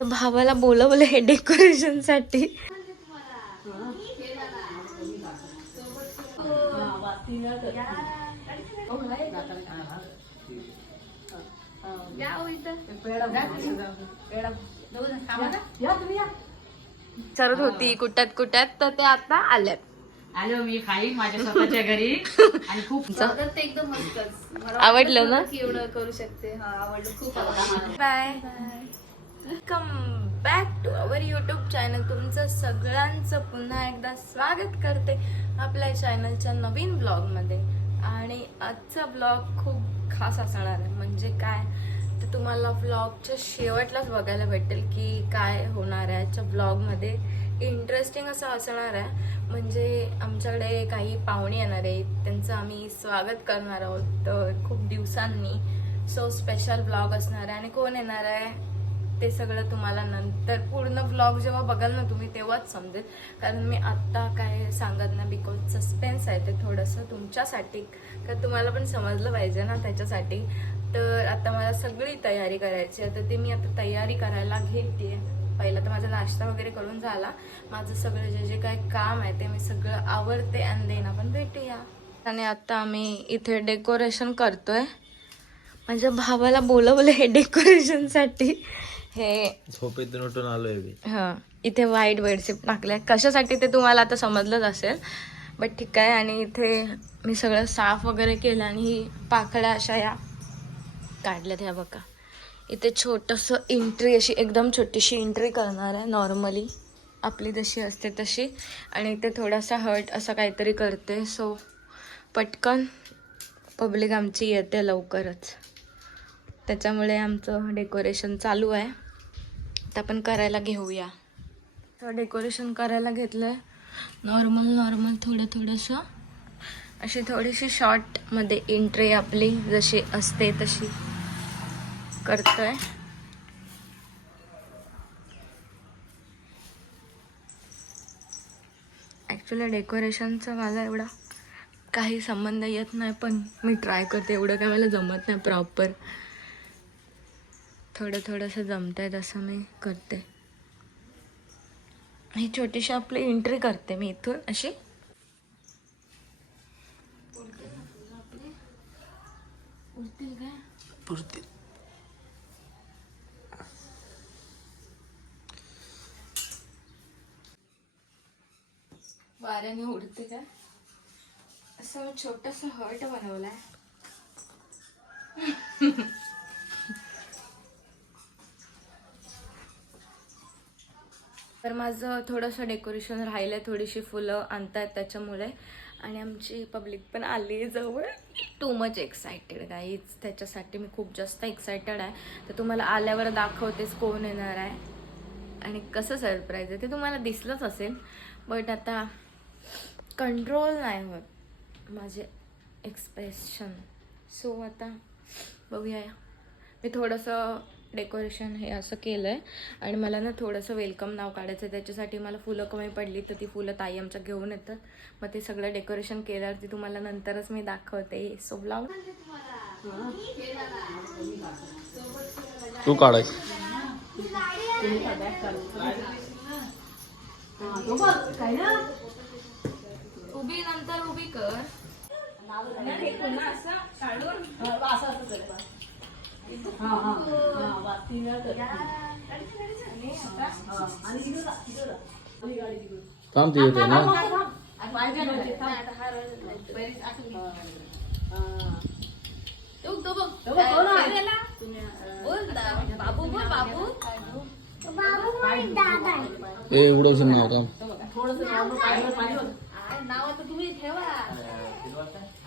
भावाला बोलवलं हे डेकोरेशनसाठी विचारत होती कुठ्यात कुठ्यात तर ते आता आल्यात. आलो मी खाईन माझ्या स्वतःच्या घरी. आणि खूप स्वागत ते एकदम मस्तच. मला आवडलं ना? की एवढं करू शकते. हा आवडलं. खूप आवडलं. Bye. Welcome back to our YouTube channel तुमचं सगळ्यांचं पुन्हा एकदा स्वागत करते आपल्या चॅनलच्या नवीन ब्लॉगमध्ये आणि आजचा ब्लॉग खूप खास असणार आहे. म्हणजे काय? तर तुम्हाला ब्लॉगच्या शेवटलाच बघायला भेटेल की काय होणार आहे. आजच्या ब्लॉगमध्ये इंटरेस्टिंग असं असणार आहे. म्हणजे आमच्याकडे काही पाहुणे येणार आहेत. त्यांचं आम्ही स्वागत करणार आहोत. तर खूप दिवसांनी. सो स्पेशल ब्लॉग असणार आहे. आणि कोण येणार आहे? ते सगळं तुम्हाला नंतर पूर्ण ब्लॉग जेव्हा बघाल ना तुम्ही तेव्हाच समजेल. कारण मी आत्ता काय सांगत ना बिकॉज सस्पेन्स आहे ते थोडंसं तुमच्यासाठी. का तुम्हाला पण समजलं पाहिजे ना त्याच्यासाठी. तर आता मला सगळी तयारी करायची आहे. तर ते मी आता तयारी करायला घेते. पहिला तर माझा नाश्ता वगैरे करून झाला. माझं सगळं जे जे काय काम आहे ते मी सगळं आवडते आणि देईन आपण भेटूया. आणि आता आम्ही इथे डेकोरेशन करतोय. माझ्या भावाला बोलवलं हे डेकोरेशनसाठी हे झोपेतून उठून आलोय मी. हां इथे व्हाईट बेडशीट टाकलंय. कशासाठी ते तुम्हाला आता समजलंच असेल बट ठीक आहे. आणि इथे मी सगळं साफ वगैरे केलं आणि ही पाकळ्या अशा या काढल्यात ह्या बघा. इथे छोटंसं एंट्री अशी एकदम छोटीशी एंट्री करणार आहे नॉर्मली आपली जशी असते तशी. आणि इथे थोडासा हर्ट असं काहीतरी करते. सो पटकन पब्लिक आमची येते लवकरच. त्याच्यामुळे आमचं डेकोरेशन चालू आहे. तर आपण करायला घेऊया. तर डेकोरेशन करायला घेतलं आहे नॉर्मल नॉर्मल थोडं थोडंसं. अशी थोडीशी शॉर्टमध्ये एंट्री आपली जशी असते तशी करतोय. ॲक्च्युली डेकोरेशनचा मला एवढा काही संबंध येत नाही पण मी ट्राय करते. एवढं काय मला जमत नाही प्रॉपर थोडं थोडंसं जमत आहे तसं मी करते. ही छोटीशी आपली एंट्री करते मी इथून अशी. पुरतील. वाऱ्याने उडते काय असं मी छोटस हर्ट बनवलाय. आज माझं थोडंसं डेकोरेशन राहिलं आहे थोडीशी फुलं आणतात त्याच्यामुळे. आणि आमची पब्लिक पण आली आहे जवळ. टू मच एक्सायटेड गाईच त्याच्यासाठी मी खूप जास्त एक्सायटेड आहे. तर तुम्हाला आल्यावर दाखवतेच कोण येणार आहे. आणि कसं सरप्राईज आहे ते तुम्हाला दिसलंच असेल. बट आता कंट्रोल नाही होत माझे एक्सप्रेशन सो आता बघूया. मी थोडंसं डेकोरेशन हे असं केलं आहे आणि मला ना थोडंसं वेलकम नाव काढायचं आहे त्याच्यासाठी मला फुलं कमी पडली तर ती फुलं ताई आमच्या घेऊन येतात. मग ते सगळं डेकोरेशन केल्यावरती तुम्हाला नंतरच मी दाखवते. सो ब्लाऊज तू काढायच. उभी नंतर उभी कर. हे पुन्हा असं काढून. थांब ती येते ना. ए उडवशील नाव थांब नाव आता तुम्ही ठेवा.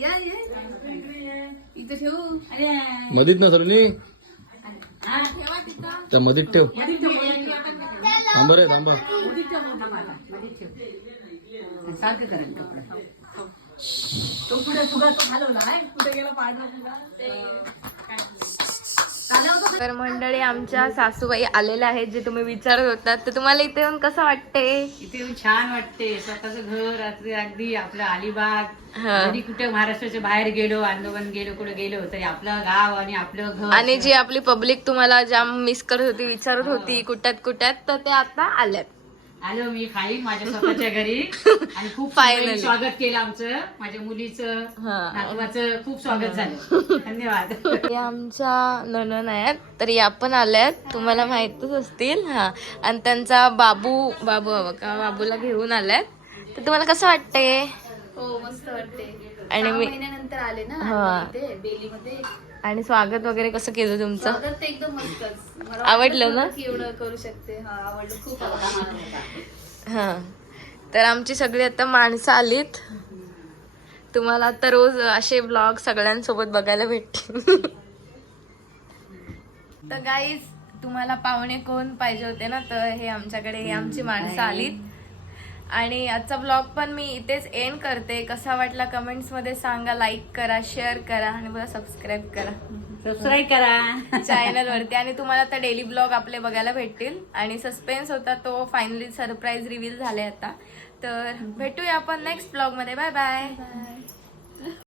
या या इथं ठेवू? मधीत ना सरुनी. त्या मधीत ठेव. थांबा रे थांबा. तर मंडळी आमच्या सासूबाई आलेल्या आहेत जे तुम्ही विचारत होतात. तर तुम्हाला इथे येऊन कसं वाटते? इथे येऊन छान वाटते. स्वतःच घर अगदी अगदी आपलं अलिबाग. हा. कधी कुठे महाराष्ट्राच्या बाहेर गेलो आंदोलन गेलो कुठे गेलो तरी आपलं गाव आणि आपलं घर. आणि जी आपली पब्लिक तुम्हाला जाम मिस करत होती विचारत होती कुठ्यात कुठ्यात तर ते आता आल्यात. आलो मी खाईन माझ्या स्वतःच्या घरी. आणि खूप Finally. स्वागत केलं आमचं. माझ्या मुलीचं हा. नातवाचं खूप स्वागत झालं. धन्यवाद. हे आमच्या ननन आहेत. तर या पण आल्यात. तुम्हाला माहितच असतील. हा. आणि त्यांचा बाबू बाबू हवा का? बाबूला घेऊन आल्यात. तर तुम्हाला कसं वाटतंय? हो मस्त वाटते आणि मी- महिन्यानंतर आले ना हा. इथे बेलीमध्ये. आणि स्वागत वगैरे कसं केलं तुमचं? स्वागत एकदम मस्तच. मला आवडलं वाटलंच ना? नव्हतं की एवढं करू शकते. हा आवडलं. खूप आवडलं हा. तर आमची सगळी आता माणसं आलीत. तुम्हाला आता रोज असे ब्लॉग सगळ्यांसोबत बघायला भेटतील. तर गाईज तुम्हाला पाहुणे कोण पाहिजे होते ना? तर हे आमच्याकडे हे आमची माणसं आलीत. आणि आजचा ब्लॉग पण मी इथेच एंड करते. कसा वाटला कमेंट्समध्ये सांगा लाईक करा शेअर करा आणि मला सबस्क्राईब करा. सबस्क्राईब करा. चॅनल वरती. आणि तुम्हाला आता डेली ब्लॉग आपले बघायला भेटतील. आणि सस्पेन्स होता तो फायनली सरप्राईज रिव्हील झाले आता. तर भेटूया आपण नेक्स्ट ब्लॉगमध्ये. Bye bye